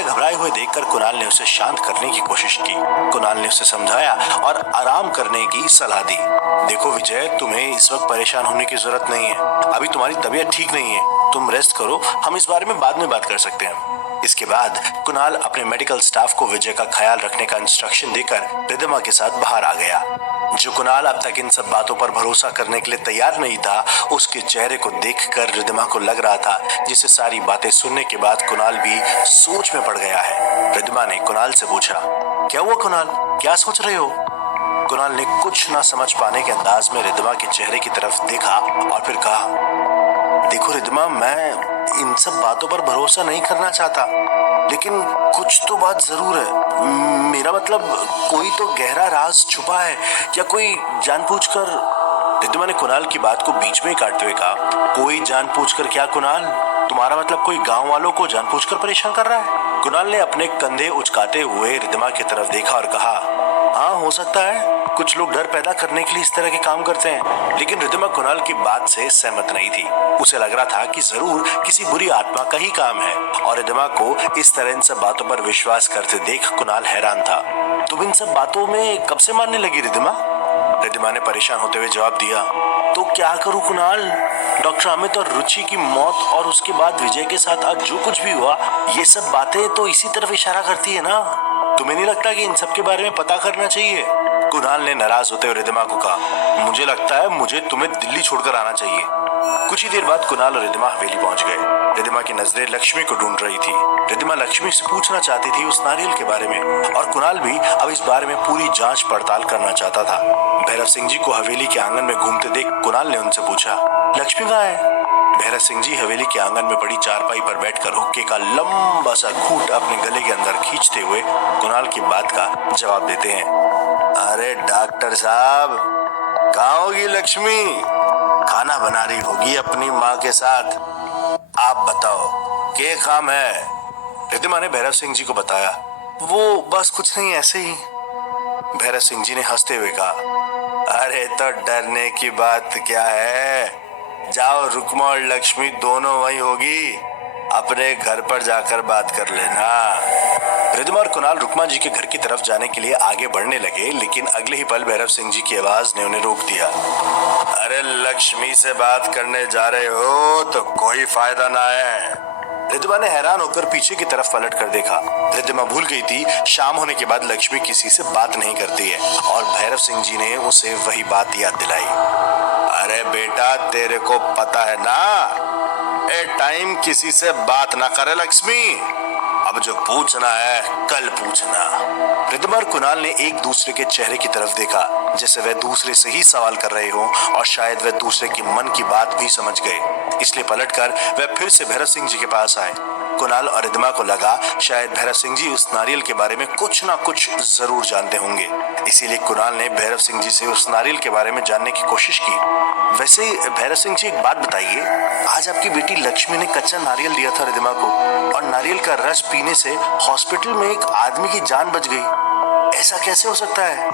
तरह घबराए हुए देखकर कुणाल ने उसे शांत करने की कोशिश की। कुणाल ने उसे समझाया और आराम करने की सलाह दी। देखो विजय, तुम्हें इस वक्त परेशान होने की जरूरत नहीं है। अभी तुम्हारी तबीयत ठीक नहीं है, तुम रेस्ट करो, हम इस बारे में बाद में बात कर सकते हैं। इसके बाद कुणाल अपने मेडिकल स्टाफ को विजय का ख्याल रखने का इंस्ट्रक्शन देकर रिद्धिमा के साथ बाहर आ गया। जो कुणाल अब तक इन सब बातों पर भरोसा करने के लिए तैयार नहीं था, उसके चेहरे को देखकर रिद्धिमा को लग रहा था जिसे सारी बातें सुनने के बाद कुणाल भी सोच में पड़ गया है। रिद्धिमा ने कुणाल से पूछा, क्या हुआ कुणाल, क्या सोच रहे हो? कुणाल ने कुछ ना समझ पाने के अंदाज में रिद्धिमा के चेहरे की तरफ देखा और फिर कहा, देखो रिद्धिमा, मैं इन सब बातों पर भरोसा नहीं करना चाहता, लेकिन कुछ तो बात जरूर है। मेरा मतलब कोई तो गहरा राज छुपा है या कोई जानबूझकर। रिद्धिमा ने कुणाल की बात को बीच में ही काटते हुए कहा, कोई जानबूझकर क्या कुणाल? तुम्हारा मतलब कोई गांव वालों को जानबूझकर परेशान कर रहा है? कुणाल ने अपने कंधे उचकाते हुए रिद्धिमा की तरफ देखा और कहा, हाँ हो सकता है, कुछ लोग डर पैदा करने के लिए इस तरह के काम करते हैं। लेकिन रिद्धिमा कुणाल की बात से सहमत नहीं थी। उसे लग रहा था कि जरूर किसी बुरी आत्मा का ही काम है और रिद्धिमा को इस तरह इन सब बातों पर विश्वास करते देख कुणाल हैरान था। तुम इन सब बातों में कब से मानने लगी रिद्धिमा? रिद्धिमा ने परेशान होते हुए जवाब दिया, तो क्या करूं कुणाल, डॉक्टर अमित और रुचि की मौत और उसके बाद विजय के साथ आज जो कुछ भी हुआ, ये सब बातें तो इसी तरफ इशारा करती है ना। तुम्हें नहीं लगता कि इन सब के बारे में पता करना चाहिए? कुणाल ने नाराज होते हुए रिद्धिमा को कहा, मुझे लगता है मुझे तुम्हें दिल्ली छोड़कर आना चाहिए। कुछ ही देर बाद कुणाल और रिद्धिमा हवेली पहुंच गए। रिद्धिमा की नजरें लक्ष्मी को ढूंढ रही थी। रिद्धिमा लक्ष्मी से पूछना चाहती थी उस नारियल के बारे में और कुणाल भी अब इस बारे में पूरी जांच पड़ताल करना चाहता था। भैरव सिंह जी को हवेली के आंगन में घूमते देख कुणाल ने उनसे पूछा, लक्ष्मी कहाँ है? भैरव सिंह जी हवेली के आंगन में पड़ी चारपाई पर बैठकर हुक्के का लंबा सा घूंट अपने गले के अंदर खींचते हुए कुणाल की बात का जवाब देते हैं। अरे डॉक्टर साहब, कहाँ होगी लक्ष्मी? खाना बना रही होगी अपनी माँ के साथ। आप बताओ क्या काम है? रिद्धिमा ने भैरव सिंह जी को बताया। वो बस कुछ नहीं, ऐसे ही। भैरव सिंह जी ने हंसते हुए कहा, अरे तो डरने की बात क्या है, जाओ रुक्मा और लक्ष्मी दोनों वही होगी, अपने घर पर जाकर बात कर लेना। रिद्धिमा और कुणाल रुक्मा जी के घर की तरफ जाने के लिए आगे बढ़ने लगे, लेकिन अगले ही पल भैरव सिंह जी की आवाज ने उन्हें रोक दिया। अरे लक्ष्मी से बात करने जा रहे हो तो कोई फायदा ना है। रिद्धिमा ने हैरान होकर पीछे की तरफ पलट कर देखा। रिद्धिमा भूल गई थी शाम होने के बाद लक्ष्मी किसी से बात नहीं करती है और भैरव सिंह जी ने उसे वही बात याद दिलाई। अरे बेटा, तेरे को पता है ना, ए टाइम किसी से बात ना करे लक्ष्मी। अब जो पूछना है कल पूछना। रिद्धिमा और कुणाल ने एक दूसरे के चेहरे की तरफ देखा, जैसे वह दूसरे से ही सवाल कर रहे हो और शायद वह दूसरे के मन की बात भी समझ गए। इसलिए पलटकर वह फिर से भैरव सिंह जी के पास आए। कुणाल और रिद्धिमा को लगा शायद भैरव सिंह जी उस नारियल के बारे में कुछ ना कुछ जरूर जानते होंगे। इसीलिए कुणाल ने भैरव सिंह जी से उस नारियल के बारे में जानने की कोशिश की। वैसे भैरव सिंह जी, एक बात बताइए, आज आपकी बेटी लक्ष्मी ने कच्चा नारियल दिया था रिद्धिमा को और नारियल का रस पीने से हॉस्पिटल में एक आदमी की जान बच गई। ऐसा कैसे हो सकता है?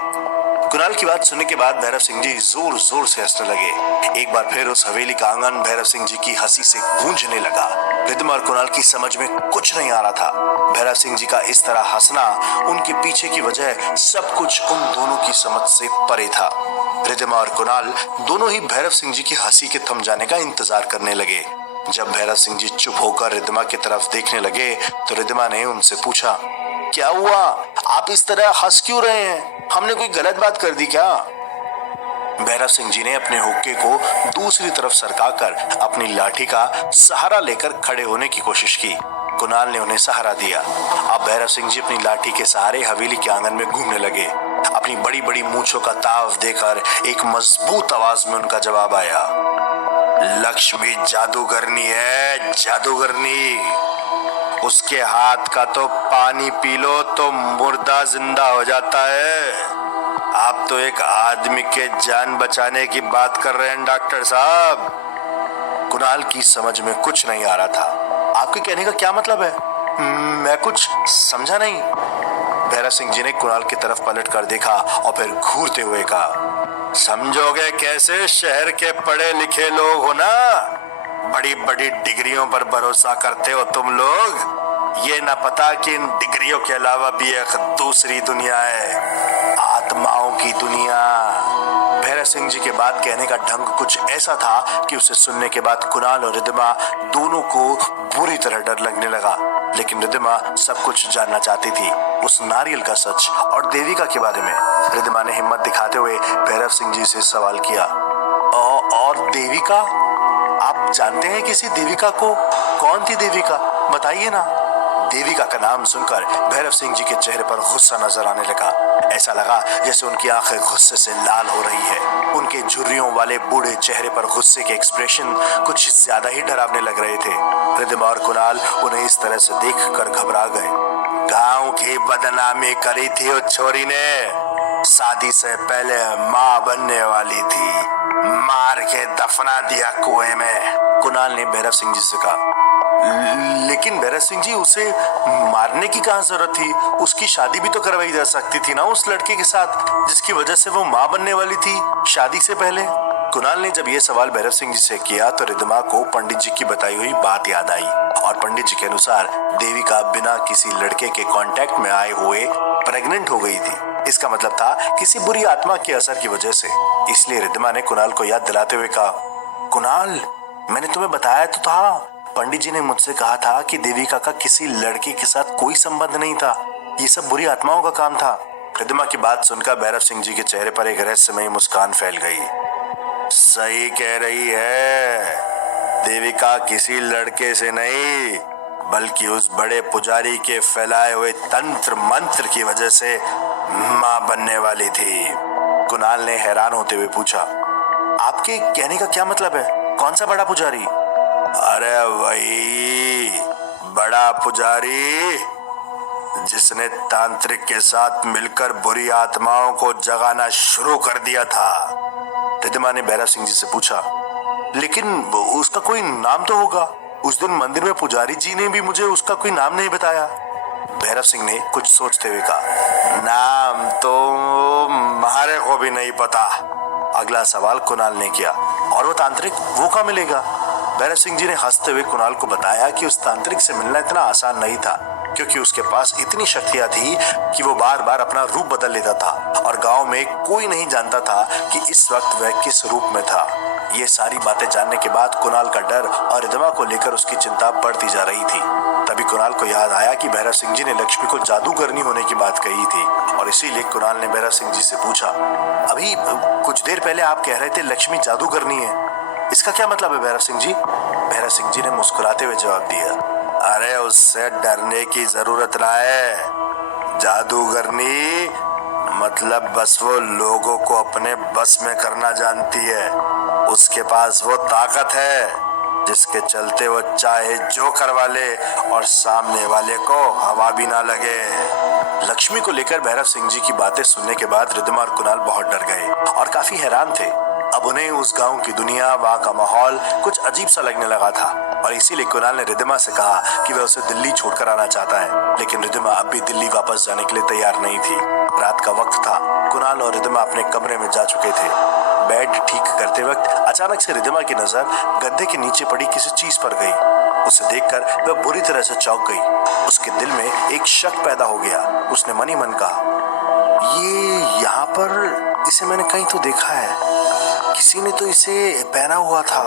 कुणाल की बात सुनने के बाद भैरव सिंह जी जोर जोर से हंसने लगे। एक बार फिर उस हवेली का आंगन भैरव सिंह जी की हंसी से गूंजने लगा। रिद्धिमा और कुणाल की समझ में कुछ नहीं आ रहा था। भैरव सिंह जी का इस तरह हंसना, उनके पीछे की वजह, सब कुछ उन दोनों की समझ से परे था। रिद्धिमा और कुणाल दोनों ही भैरव सिंह जी की हंसी के थम जाने का इंतजार करने लगे। जब भैरव सिंह जी चुप होकर रिद्धिमा की तरफ देखने लगे तो रिद्धिमा ने उनसे पूछा, क्या हुआ? आप इस तरह हंस क्यों रहे हैं? हमने कोई गलत बात कर दी क्या? भैरव सिंह जी ने अपने हुक्के को दूसरी तरफ सरकाकर अपनी लाठी का सहारा लेकर खड़े होने की कोशिश की। कुणाल ने उन्हें सहारा दिया। अब भैरव सिंह जी अपनी लाठी के सहारे हवेली के आंगन में घूमने लगे। अपनी बड़ी बड़ी मूंछों का ताव देकर एक मजबूत आवाज में उनका जवाब आया, लक्ष्मी जादूगरनी है, जादूगरनी। उसके हाथ का तो पानी पी लो तो मुर्दा जिंदा हो जाता है। आप तो एक आदमी के जान बचाने की बात कर रहे हैं डॉक्टर साहब। कुणाल की समझ में कुछ नहीं आ रहा था। आपके कहने का क्या मतलब है? मैं कुछ समझा नहीं। भैरव सिंह जी ने कुणाल की तरफ पलट कर देखा और फिर घूरते हुए कहा, समझोगे कैसे? शहर के पढ़े लिखे लोग हो ना, बड़ी बड़ी डिग्रियों पर भरोसा करते हो तुम लोग। ये ना पता कि इन डिग्रियों के अलावा भी एक दूसरी दुनिया है, आत्माओं की दुनिया। भैरव सिंह जी के बात कहने का ढंग कुछ ऐसा था कि उसे सुनने के बाद कुणाल और रिद्धिमा दोनों को बुरी तरह डर लगने लगा। लेकिन रिद्धिमा सब कुछ जानना चाहती थी, उस नारियल का सच और देविका के बारे में। रिद्धिमा ने हिम्मत दिखाते हुए भैरव सिंह जी से सवाल किया, और देविका? आप जानते हैं किसी देविका को? कौन थी देविका, बताइए ना। देविका का नाम सुनकर भैरव सिंह जी के चेहरे पर गुस्सा नजर आने लगा। ऐसा लगा जैसे उनकी आंखें गुस्से से लाल हो रही है। उनके झुर्रियों वाले बूढ़े चेहरे पर गुस्से के एक्सप्रेशन कुछ ज्यादा ही डरावने लग रहे थे। रिद्धिमा और कुणाल उन्हें इस तरह से देखकर घबरा गए। गांव की बदनामी करी थी उस छोरी ने, शादी से पहले माँ बनने वाली थी, मार के दफना दिया कुएं में, कुणाल ने भैरव सिंह जी से कहा। लेकिन भैरव सिंह जी, उसे मारने की कहाँ जरूरत थी? उसकी शादी भी तो करवाई जा सकती थी ना उस लड़के के साथ जिसकी वजह से वो माँ बनने वाली थी शादी से पहले। कुणाल ने जब ये सवाल भैरव सिंह जी से किया तो रिद्धिमा को पंडित जी की बताई हुई बात याद आई और पंडित जी के अनुसार देविका बिना किसी लड़के के कांटेक्ट में आए हुए प्रेग्नेंट हो गई थी। इसका मतलब था किसी बुरी आत्मा के असर की वजह से। इसलिए रिद्धिमा ने कुणाल को याद दिलाते हुए कहा, कुणाल, मैंने तुम्हें बताया तो था, पंडित जी ने मुझसे कहा था कि देविका का किसी लड़के के साथ कोई संबंध नहीं था, ये सब बुरी आत्माओं का काम था। रिद्धिमा की बात सुनकर भैरव सिंह जी के चेहरे पर एक रहस्यमयी मुस्कान फैल गई। सही कह रही है, देविका किसी लड़के से नहीं बल्कि उस बड़े पुजारी के फैलाए हुए तंत्र मंत्र की वजह से मां बनने वाली थी। कुणाल ने हैरान होते हुए पूछा, आपके कहने का क्या मतलब है? कौन सा बड़ा पुजारी? अरे वही बड़ा पुजारी जिसने तांत्रिक के साथ मिलकर बुरी आत्माओं को जगाना शुरू कर दिया था। रिद्धिमा ने भैरव सिंह जी से पूछा, लेकिन उसका कोई नाम तो होगा? उस दिन मंदिर में पुजारी जी ने भी मुझे उसका कोई नाम नहीं बताया। भैरव सिंह ने कुछ सोचते हुए कहा, नाम तो हमारे को भी नहीं पता। अगला सवाल कुणाल ने किया, और वो तांत्रिक वो कहाँ मिलेगा? भैरव सिंह जी ने हंसते हुए कुणाल को बताया कि उस तांत्रिक से मिलना इतना आसान नहीं था, क्योंकि उसके पास इतनी शक्तियां थी कि वो बार बार अपना रूप बदल लेता था और गांव में कोई नहीं जानता था कि इस वक्त वह किस रूप में था। ये सारी बातें जानने के बाद कुणाल का डर और रिद्धिमा को लेकर उसकी चिंता बढ़ती जा रही थी। तभी कुणाल को याद आया कि भैरव सिंह जी ने लक्ष्मी को जादूगरनी होने की बात कही थी और इसीलिए कुणाल ने भैरव सिंह जी से पूछा, अभी कुछ देर पहले आप कह रहे थे लक्ष्मी जादूगरनी है, इसका क्या मतलब है भैरव सिंह जी? भैरव सिंह जी ने मुस्कुराते हुए जवाब दिया, अरे उससे डरने की जरूरत ना है, जादूगरनी मतलब बस वो लोगों को अपने बस में करना जानती है। उसके पास वो ताकत है जिसके चलते वो चाहे जो करवा ले और सामने वाले को हवा भी ना लगे। लक्ष्मी को लेकर भैरव सिंह जी की बातें सुनने के बाद रिद्धिमा और कुणाल बहुत डर गए और काफी हैरान थे। अब उन्हें उस गांव की दुनिया, वहां का माहौल कुछ अजीब सा लगने लगा था और इसीलिए कुणाल ने रिद्धिमा से कहा कि वह उसे दिल्ली छोड़कर आना चाहता है। लेकिन रिद्धिमा अब भी दिल्ली वापस जाने के लिए तैयार नहीं थी। रात का वक्त था। कुणाल और रिद्धिमा अपने कमरे में जा चुके थे। बेड ठीक करते वक्त अचानक से रिद्धिमा की नजर गद्दे के नीचे पड़ी किसी चीज पर गई। उसे देखकर वह बुरी तरह से चौंक गई। उसके दिल में एक शक पैदा हो गया। उसने मन ही मन कहा, ये यहाँ पर इसे मैंने कहीं तो देखा है, किसी ने तो इसे पहना हुआ था।